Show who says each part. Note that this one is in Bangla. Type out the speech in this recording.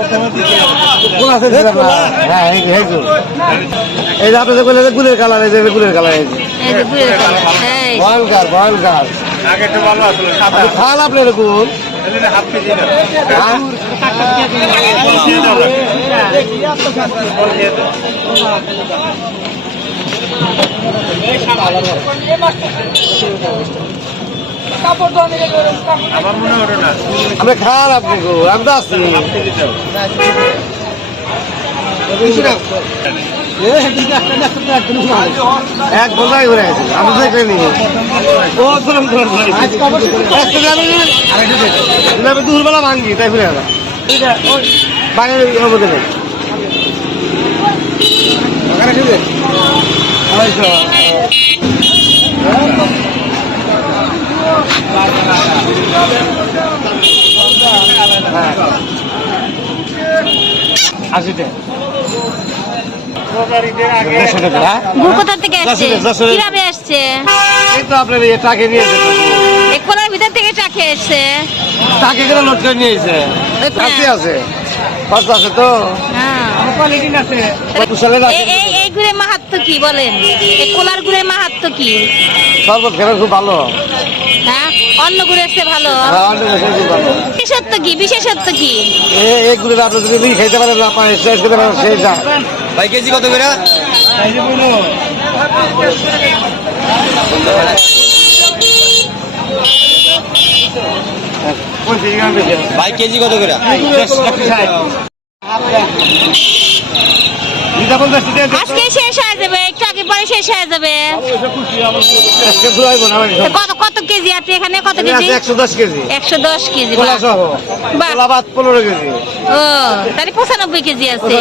Speaker 1: কোন আছে কোন হ্যাঁ এই এই যে আপনি যে বললেন যে গুলের কালার এই যে গুলের কালার এই যে
Speaker 2: এই যে ঘুরে গেল। এই,
Speaker 1: হ্যাঁ? খান আপনি আমি তো আসছি। এক বোঝাই ঘুরে আমি তো আমি দুপুরবেলা ভাঙ্গি তাই ফিরে গেলাম। আশিটা দেড়শো হ্যাঁ?
Speaker 2: কোথা থেকে আসছে। কীভাবে আসছে?
Speaker 1: এই তো আপনার এই টাকে নিয়ে
Speaker 2: খোলার ভিতর থেকে খেয়ে এসছে।
Speaker 1: টাকে করে লোড করে নিয়েছে কাছে আছে। কষ্ট আছে তো?
Speaker 2: হ্যাঁ
Speaker 1: কত সালের আছে
Speaker 2: এই ঘুরে মাহাত্ম কি বলেন? এই কোলার ঘুরে মাহাত্ম কি?
Speaker 1: শরবত খেলে খুব ভালো।
Speaker 2: হ্যাঁ অন্য ঘুরে ভালো।
Speaker 1: হ্যাঁ, ভালো।
Speaker 2: বিশেষত্ব কি? বিশেষত্ব কি?
Speaker 1: এই- এইগুলো আপনি যদি খাইতে পারেন না পানি শেষ করতে পারেন সেই যা।
Speaker 3: ভাই কেজি কত করে?
Speaker 1: বেশি আছে।
Speaker 3: ভাই কেজি কত করে?
Speaker 2: আজকে শেষ হয়ে যাবে একটু আগে পরে শেষ হয়ে যাবে। কত কত কেজি আছে এখানে? কত কেজি?
Speaker 1: একশো দশ কেজি।
Speaker 2: একশো দশ কেজি
Speaker 1: পনেরো কেজি।
Speaker 2: ও তাহলে পঁচানব্বই
Speaker 1: কেজি আছে।